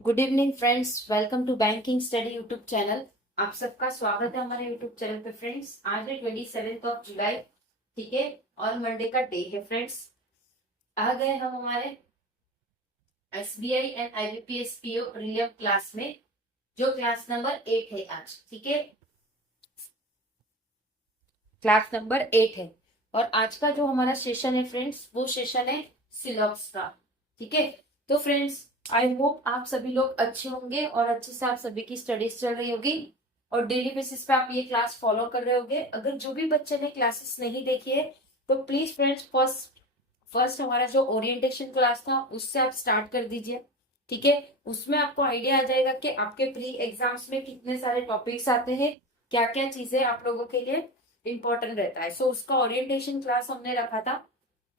Good evening friends, welcome to banking study YouTube channel. आप सबका स्वागत है हमारे यूट्यूब चैनल पे। फ्रेंड्स, आज है 27 जुलाई, ठीक है, और मंडे का डे है। फ्रेंड्स, आ गए हम हमारे SBI and IBPS PO prelim class में, जो क्लास नंबर 8 है आज। ठीक है, क्लास नंबर 8 है। और आज का जो हमारा सेशन है फ्रेंड्स, वो सेशन है सिलॉक्स का। ठीक है, तो फ्रेंड्स, आई होप आप सभी लोग अच्छे होंगे और अच्छे से आप सभी की स्टडीज चल रही होगी और डेली बेसिस पे आप ये क्लास फॉलो कर रहे होंगे। अगर जो भी बच्चे ने क्लासेस नहीं देखी है तो प्लीज फ्रेंड्स, फर्स्ट हमारा जो ओरिएंटेशन क्लास था उससे आप स्टार्ट कर दीजिए। ठीक है, उसमें आपको आइडिया आ जाएगा कि आपके प्री एग्जाम्स में कितने सारे टॉपिक्स आते हैं, क्या क्या चीजें आप लोगों के लिए इम्पोर्टेंट रहता है। सो उसका ओरिएंटेशन क्लास हमने रखा था,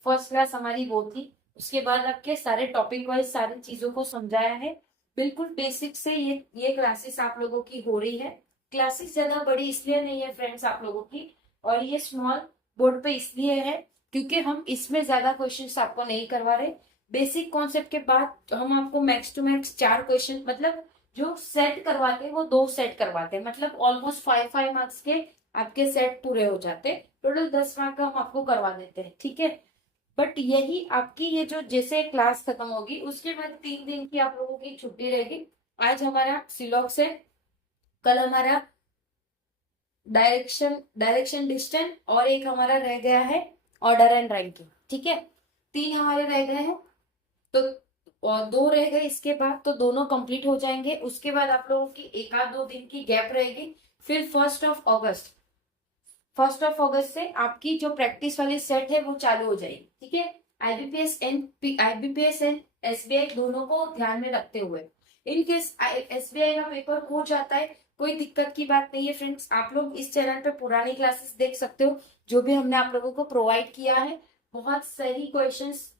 फर्स्ट क्लास हमारी वो थी। उसके बाद आपके सारे टॉपिक वाइज सारी चीजों को समझाया है, बिल्कुल बेसिक से। ये क्लासेस आप लोगों की हो रही है। क्लासेस ज्यादा बड़ी इसलिए नहीं है फ्रेंड्स आप लोगों की, और ये स्मॉल बोर्ड पे इसलिए है क्योंकि हम इसमें ज्यादा क्वेश्चंस आपको नहीं करवा रहे। बेसिक कॉन्सेप्ट के बाद हम आपको मैक्स टू मैक्स 4 क्वेश्चन, मतलब जो सेट करवाते हैं वो 2 सेट करवाते हैं, मतलब ऑलमोस्ट 5 5 मार्क्स के आपके सेट पूरे हो जाते हैं। टोटल 10 मार्क का हम आपको करवा देते हैं। ठीक है, बट यही आपकी ये जो जैसे क्लास खत्म होगी उसके बाद 3 दिन की आप लोगों की छुट्टी रहेगी। आज हमारा सिलॉक्स है, कल हमारा डायरेक्शन डिस्टेंस, और एक हमारा रह गया है ऑर्डर एंड रैंकिंग। ठीक है, 3 हमारे रह गए हैं, तो और 2 रह गए इसके बाद, तो दोनों कंप्लीट हो जाएंगे। उसके बाद आप लोगों की 1 आध 2 दिन की गैप रहेगी। फिर फर्स्ट ऑफ अगस्त से आपकी जो प्रैक्टिस वाली सेट है वो चालू हो जाएगी। ठीक है, आईबीपीएस एंड एसबीआई दोनों को ध्यान में रखते हुए, इन केस एसबीआई का पेपर हो जाता है, कोई दिक्कत की बात नहीं है फ्रेंड्स। आप लोग इस चैनल पे पुरानी क्लासेस देख सकते हो, जो भी हमने आप लोगों को प्रोवाइड किया है। बहुत सही क्वेश्चंस,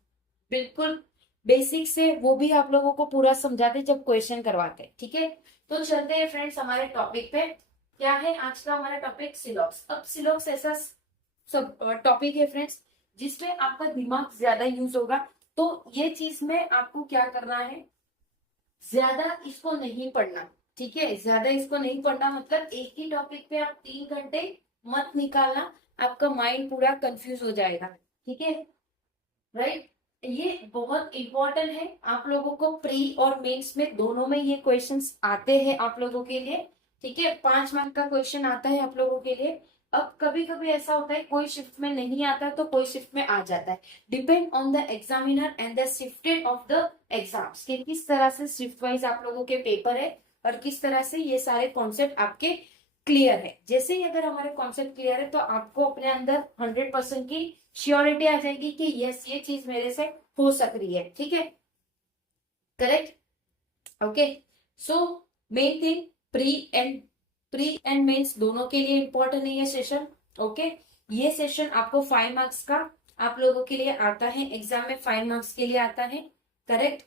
बिल्कुल बेसिक से, वो भी आप लोगों को पूरा समझाते जब क्वेश्चन करवाते हैं। ठीक है, तो चलते हैं फ्रेंड्स हमारे टॉपिक पे। क्या है आज का हमारा टॉपिक? सिलॉक्स। अब सिलॉक्स ऐसा सब टॉपिक है फ्रेंड्स जिसमें आपका दिमाग ज्यादा यूज होगा। तो ये चीज में आपको क्या करना है, ज्यादा इसको नहीं पढ़ना। ठीक है, ज्यादा इसको नहीं पढ़ना, मतलब एक ही टॉपिक पे आप 3 घंटे मत निकालना, आपका माइंड पूरा कंफ्यूज हो जाएगा। ठीक है, राइट। ये बहुत इंपॉर्टेंट है आप लोगों को, प्री और मेंस में दोनों में ये क्वेश्चंस आते हैं आप लोगों के लिए। ठीक है, 5 मार्क का क्वेश्चन आता है आप लोगों के लिए। अब कभी कभी ऐसा होता है कोई शिफ्ट में नहीं आता तो कोई शिफ्ट में आ जाता है, depend on the examiner and the shifted of the exams, कि किस तरह से शिफ्ट वाइज आप लोगों के पेपर है और किस तरह से ये सारे कॉन्सेप्ट आपके क्लियर है। जैसे ही अगर हमारे कॉन्सेप्ट क्लियर है तो आपको अपने अंदर 100% की श्योरिटी आ जाएगी कि यस, ये चीज मेरे से हो सक रही है। ठीक है, correct. Okay, so main thing, pre and mains दोनों के लिए इंपॉर्टेंट है ये सेशन। ओके, ये सेशन आपको 5 मार्क्स का आप लोगों के लिए आता है, एग्जाम में 5 मार्क्स के लिए आता है। करेक्ट,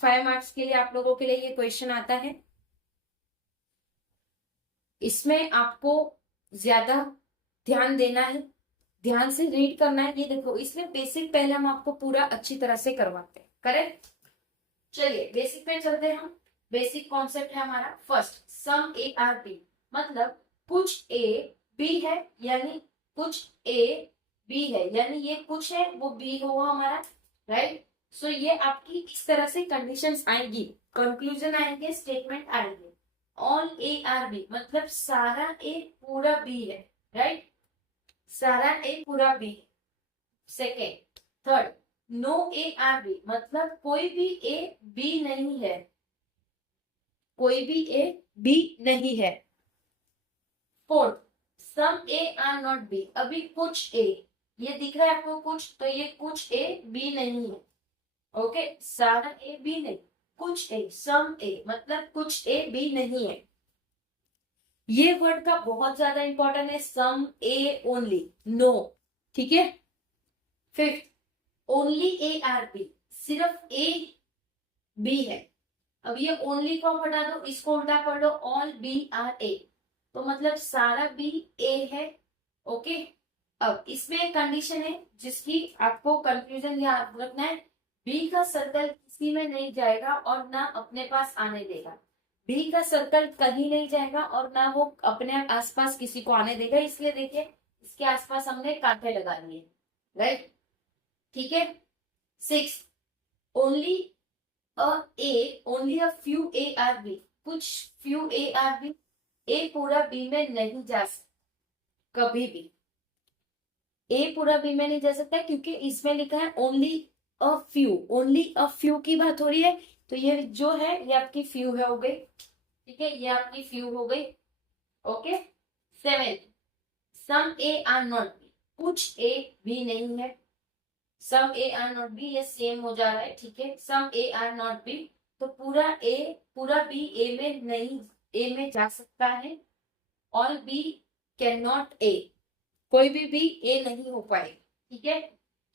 5 मार्क्स के लिए आप लोगों के लिए ये क्वेश्चन आता है। इसमें आपको ज्यादा ध्यान देना है, ध्यान से रीड करना है। ये देखो, इसमें बेसिक पहले हम आपको पूरा अच्छी तरह से करवाते हैं। करेक्ट, चलिए बेसिक पे चलते हैं हम। बेसिक कॉन्सेप्ट है हमारा first, some A are B, मतलब कुछ ए बी है, यानी कुछ ए बी है, यानी ये कुछ है वो बी होगा हमारा, राइट। सो ये आपकी इस तरह से कंडीशंस आएंगी, कंक्लूजन आएंगे, स्टेटमेंट आएंगे। ऑल ए आर बी मतलब सारा ए पूरा बी है, राइट, सारा ए पूरा B. Second, third, no A are B मतलब कोई भी ए बी नहीं है, कोई भी ए बी नहीं है। Fourth, some A are not B, अभी कुछ ए, ये दिख रहा है आपको कुछ, तो ये कुछ ए बी नहीं है। ओके, सारा ए बी नहीं, कुछ ए, सम ए मतलब कुछ ए बी नहीं है। ये वर्ड का बहुत ज्यादा इंपॉर्टेंट है, सम ए ओनली, नो। ठीक है, fifth, only A are B, सिर्फ ए बी है। अब ये ओनली को आप हटा दो, इसको उल्टा कर लो, ऑल बी आर ए, तो मतलब सारा बी ए है। ओके, अब इसमें एक कंडीशन है जिसकी आपको कंफ्यूजन ध्यान रखना है, बी का सर्कल किसी में नहीं जाएगा और ना अपने पास आने देगा। बी का सर्कल कहीं नहीं जाएगा और ना वो अपने आसपास किसी को आने देगा, इसलिए देखिए इसके आसपास हमने कांटे लगा लिए, राइट। ठीक है। 6, only only a few A are B, कुछ few A are B, A पूरा बी में नहीं जा सकता कभी भी। ए पूरा बी में नहीं जा सकता क्योंकि इसमें लिखा है only a few, only a few की बात हो रही है, तो ये जो है ये आपकी फ्यू है, हो गई। ठीक है, ये आपकी फ्यू हो गई। Okay. 7, some A are not B, कुछ ए भी नहीं है। Some A are not B, ये सेम हो जा रहा है। ठीक है, some A are not B, तो पूरा बी ए में नहीं, ए में जा सकता है। All B can not a, कोई भी ए नहीं हो पाएगा। ठीक है।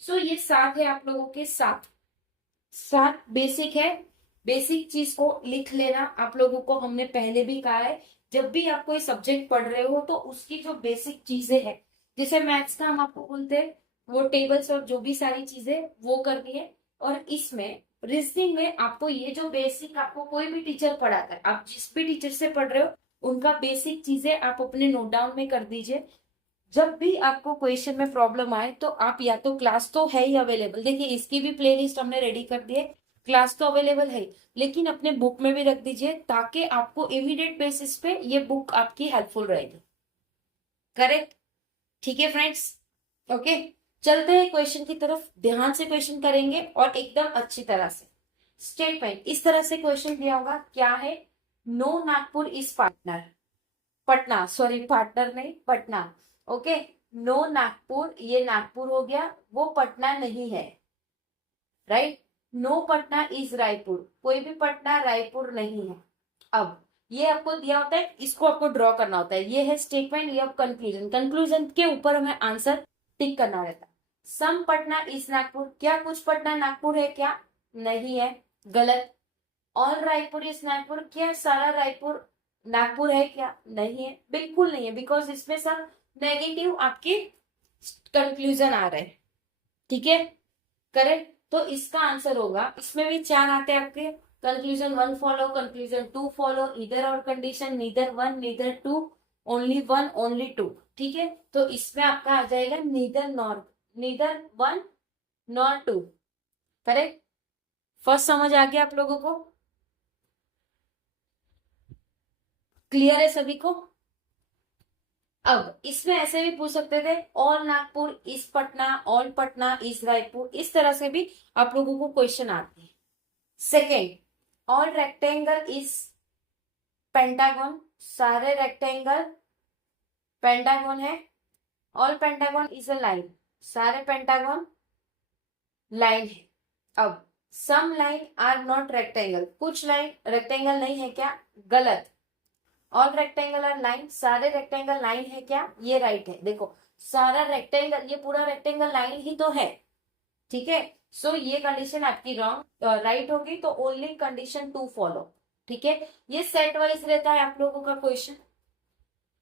सो ये 7 है आप लोगों के, 7 बेसिक है। बेसिक चीज को लिख लेना आप लोगों को, हमने पहले भी कहा है जब भी आप कोई सब्जेक्ट पढ़ रहे हो तो उसकी जो बेसिक चीजें हैं, जैसे मैथ्स का हम आपको बोलते हैं वो टेबल्स और जो भी सारी चीजें वो करनी है। और इसमें रीजनिंग में आपको ये जो बेसिक, आपको कोई भी टीचर पढ़ाता है, आप जिस भी टीचर से पढ़ रहे हो उनका बेसिक चीजें आप अपने नोट डाउन में कर दीजिए। जब भी आपको क्वेश्चन में प्रॉब्लम आए तो आप या तो, क्लास तो है ही अवेलेबल, देखिए इसकी भी प्लेलिस्ट हमने रेडी कर दी है, क्लास तो अवेलेबल है, लेकिन अपने बुक में भी रख दीजिए ताकि आपको इमीडिएट बेसिस पे ये बुक आपकी हेल्पफुल रहेगी। करेक्ट। ठीक है फ्रेंड्स। ओके, चलते हैं क्वेश्चन की तरफ, ध्यान से क्वेश्चन करेंगे और एकदम अच्छी तरह से। स्टेटमेंट इस तरह से क्वेश्चन दिया होगा, क्या है, no Nagpur is partner, Patna, sorry partner नहीं, पटना। ओके, नो नागपुर, ये नागपुर हो गया, वो पटना नहीं है, right. No Patna is Raipur, कोई भी पटना रायपुर नहीं है। अब ये आपको दिया होता है, इसको आपको ड्रॉ करना होता है, ये है स्टेटमेंट, ये अब कंक्लूजन, कंक्लूजन के ऊपर हमें आंसर टिक करना रहता है। सम पटना इज नागपुर, क्या कुछ पटना नागपुर है क्या, नहीं है, गलत। ऑल रायपुर इज नागपुर, क्या सारा रायपुर नागपुर है क्या, नहीं है, बिल्कुल नहीं है, बिकॉज इसमें सब नेगेटिव आपके कंक्लूजन आ रहे हैं। ठीक है, करेक्ट। तो इसका आंसर होगा, इसमें भी 4 आते हैं आपके, कंक्लूजन 1 फॉलो, कंक्लूजन 2 फॉलो, इधर और condition, neither 1 neither 2, only 1 only 2। ठीक है, तो इसमें आपका आ जाएगा neither nor, neither 1 nor 2। Correct. First समझ आ गया आप लोगों को, क्लियर है सभी को। अब इसमें ऐसे भी पूछ सकते थे, all Nagpur is Patna, all Patna is Raipur, इस तरह से भी आप लोगों को क्वेश्चन आते हैं। Second, all rectangle is pentagon, सारे रेक्टेंगल पेंटागन है। All pentagon is a line, सारे पेंटागन लाइन है। अब सम लाइन आर नॉट रेक्टेंगल, कुछ लाइन रेक्टेंगल नहीं है क्या, गलत। ऑल रेक्टेंगल आर लाइन, सारे रेक्टेंगल लाइन है क्या, ये राइट है। देखो सारा रेक्टेंगल, ये पूरा रेक्टेंगल लाइन ही तो है। ठीक है, सो ये कंडीशन आपकी रॉन्ग, राइट होगी, तो ओनली कंडीशन 2 फॉलो। ठीक है, ये सेट वाइज रहता है आप लोगों का क्वेश्चन।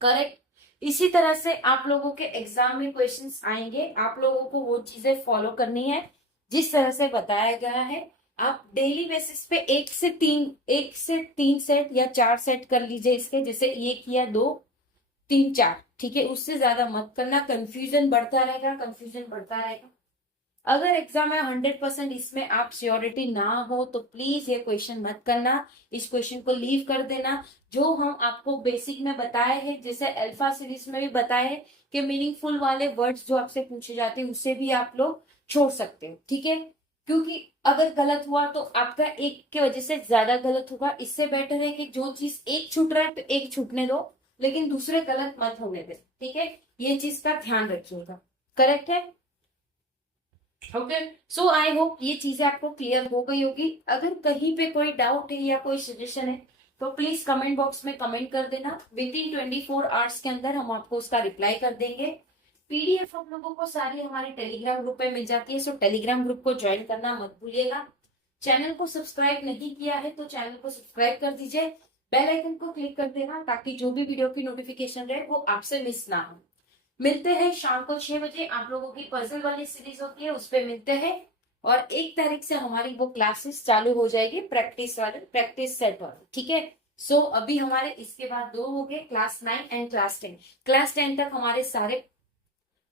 करेक्ट। इसी तरह से आप लोगों के एग्जाम में क्वेश्चंस आएंगे, आप लोगों को वो चीजें फॉलो करनी है जिस तरह से बताया गया है। आप डेली बेसिस पे 1 से 3 सेट या 4 सेट कर लीजिए इसके, जैसे 1 या 2 3 4। ठीक है, उससे ज्यादा मत करना, कंफ्यूजन बढ़ता रहेगा, कंफ्यूजन बढ़ता रहेगा। अगर एग्जाम में 100% इसमें आप श्योरिटी ना हो तो प्लीज ये क्वेश्चन मत करना, इस क्वेश्चन को लीव कर देना। जो हम आपको बेसिक में बताए हैं, जैसे अल्फा सीरीज में भी बताए हैं कि मीनिंगफुल वाले वर्ड्स जो आपसे पूछे जाते हैं उससे भी आप लोग छोड़ सकते हैं। ठीक है, क्योंकि अगर गलत हुआ तो आपका एक की वजह से ज्यादा गलत होगा, इससे बेटर है कि जो चीज एक छूट रहा है तो एक छूटने दो, लेकिन दूसरे गलत मत होने दे। ठीक है, ये चीज का ध्यान रखिएगा। करेक्ट है। ओके, सो आई होप ये चीजें आपको क्लियर हो गई होगी। अगर कहीं पे कोई डाउट है या कोई सजेशन है तो प्लीज कमेंट बॉक्स में कमेंट कर देना, विद इन 24 आवर्स के अंदर हम आपको उसका रिप्लाई कर देंगे। पीडीएफ हम लोगों को सारी हमारे टेलीग्राम ग्रुप में मिल जाती है, सो टेलीग्राम ग्रुप को ज्वाइन करना मत भूलिएगा। चैनल को सब्सक्राइब नहीं किया है तो चैनल को सब्सक्राइब कर दीजिए, बेल आइकन को क्लिक कर देना ताकि जो भी वीडियो की नोटिफिकेशन रहे वो आपसे मिस ना हो। मिलते हैं शाम को 6 बजे, आप लोगों की पजल वाली सीरीज होती है उस पर मिलते हैं। और 1 तारीख से हमारी वो क्लासेस चालू हो जाएगी, प्रैक्टिस वाले, प्रैक्टिस सेट वाले, ठीक है। सो अभी हमारे इसके बाद 2 हो गए, क्लास 9 एंड क्लास 10। क्लास 10 तक हमारे सारे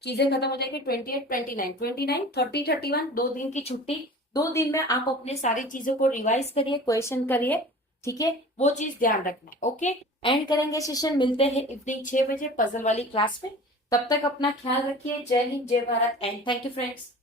चीजें खत्म हो जाएगी। 28, 29, 29, 30, 31, 2 दिन की छुट्टी। 2 दिन में आप अपने सारी चीजों को रिवाइज करिए, क्वेश्चन करिए, ठीक है, वो चीज ध्यान रखना है। ओके, एंड करेंगे सेशन, मिलते हैं इवनिंग 6 बजे पजल वाली क्लास में। तब तक अपना ख्याल रखिए। जय हिंद, जय Bharat and thank you friends.